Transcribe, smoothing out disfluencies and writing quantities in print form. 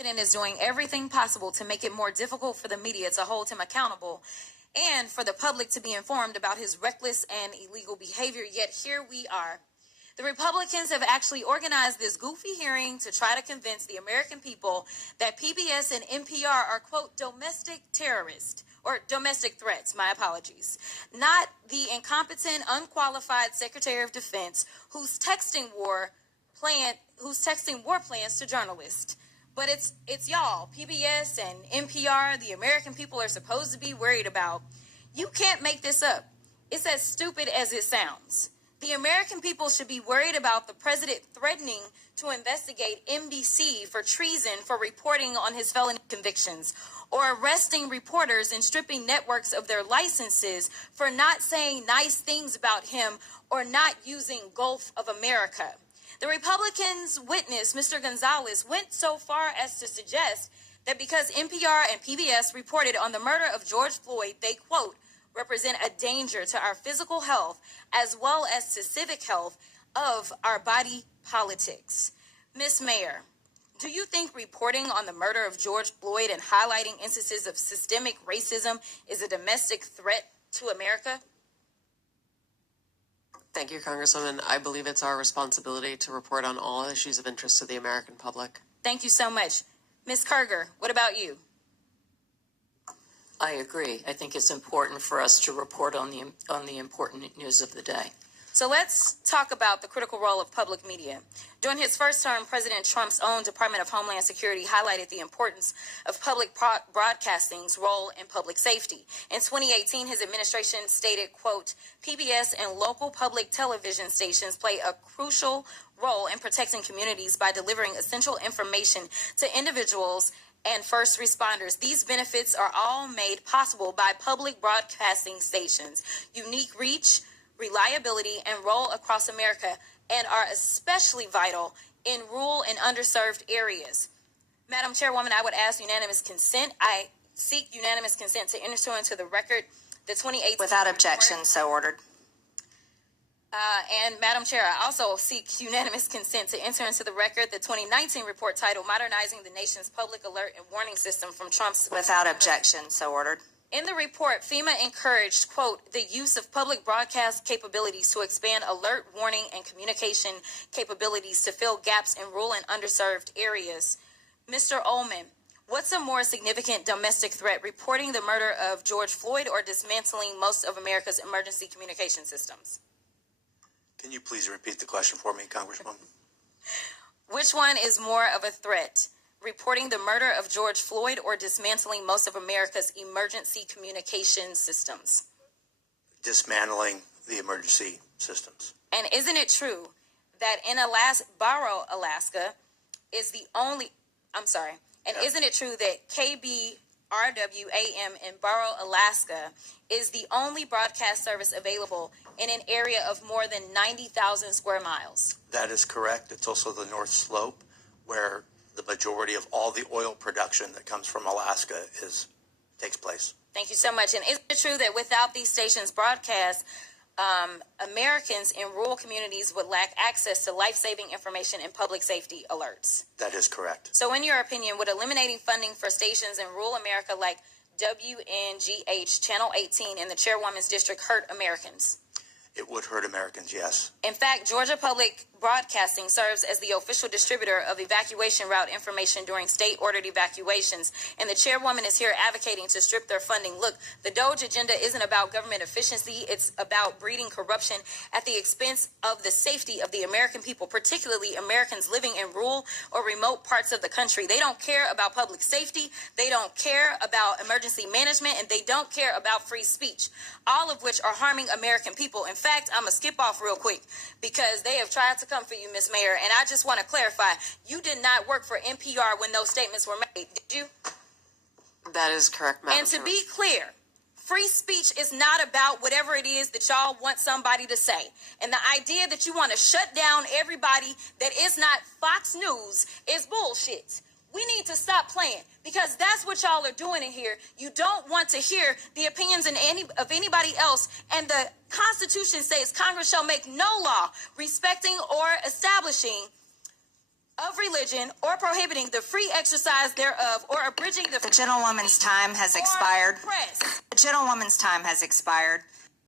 president is doing everything possible to make it more difficult for the media to hold him accountable and for the public to be informed about his reckless and illegal behavior. Yet here we are. The Republicans have actually organized this goofy hearing to try to convince the American people that PBS and NPR are, quote, domestic terrorists, or domestic threats, my apologies, not the incompetent, unqualified Secretary of Defense who's texting war plans to journalists. But it's y'all, PBS and NPR, the American people are supposed to be worried about. You can't make this up. It's as stupid as it sounds. The American people should be worried about the president threatening to investigate NBC for treason for reporting on his felony convictions, or arresting reporters and stripping networks of their licenses for not saying nice things about him or not using Gulf of America. The Republicans' witness, Mr. Gonzalez, went so far as to suggest that because NPR and PBS reported on the murder of George Floyd, they, quote, represent a danger to our physical health as well as to civic health of our body politics. Ms. Mayor, do you think reporting on the murder of George Floyd and highlighting instances of systemic racism is a domestic threat to America? Thank you, Congresswoman. I believe it's our responsibility to report on all issues of interest to the American public. Thank you so much. Ms. Kerger, what about you? I agree. I think it's important for us to report on the important news of the day. So let's talk about the critical role of public media. During his first term, President Trump's own Department of Homeland Security highlighted the importance of public broadcasting's role in public safety. In 2018, his administration stated, quote, PBS and local public television stations play a crucial role in protecting communities by delivering essential information to individuals and first responders. These benefits are all made possible by public broadcasting stations' unique reach, reliability, and role across America, and are especially vital in rural and underserved areas. Madam Chairwoman, I would ask unanimous consent. I seek unanimous consent to enter into the record the 2018 without objection, so ordered. And Madam Chair, I also seek unanimous consent to enter into the record the 2019 report titled Modernizing the Nation's Public Alert and Warning System from Trump's... Without objection, so ordered. In the report, FEMA encouraged, quote, the use of public broadcast capabilities to expand alert, warning, and communication capabilities to fill gaps in rural and underserved areas. Mr. Ullman, what's a more significant domestic threat, reporting the murder of George Floyd or dismantling most of America's emergency communication systems? Can you please repeat the question for me, Congresswoman? Which one is more of a threat? Reporting the murder of George Floyd or dismantling most of America's emergency communication systems? Dismantling the emergency systems. And isn't it true that in Barrow, Alaska is the only, isn't it true that KBRWAM in Barrow, Alaska is the only broadcast service available in an area of more than 90,000 square miles? That is correct. It's also the North Slope, where the majority of all the oil production that comes from Alaska takes place. Thank you so much. And is it true that without these stations' broadcast, Americans in rural communities would lack access to life-saving information and public safety alerts? That is correct. So in your opinion, would eliminating funding for stations in rural America like WNGH Channel 18 in the Chairwoman's District hurt Americans? It would hurt Americans, yes. In fact, Georgia Public Broadcasting serves as the official distributor of evacuation route information during state-ordered evacuations, and the chairwoman is here advocating to strip their funding. Look, the DOGE agenda isn't about government efficiency. It's about breeding corruption at the expense of the safety of the American people, particularly Americans living in rural or remote parts of the country. They don't care about public safety. They don't care about emergency management, and they don't care about free speech, all of which are harming American people. In fact, I'm going to skip off real quick because they have tried to come for you, Ms. Mayor, and I just want to clarify, you did not work for NPR when those statements were made, did you? That is correct, Madam And to Chair. be clear, free speech is not about whatever it is that y'all want somebody to say. And the idea that you want to shut down everybody that is not Fox News is bullshit. We need to stop playing because that's what y'all are doing in here. You don't want to hear the opinions of anybody else. And the Constitution says Congress shall make no law respecting or establishing of religion or prohibiting the free exercise thereof or abridging the The gentlewoman's time has expired. press. The gentlewoman's time has expired.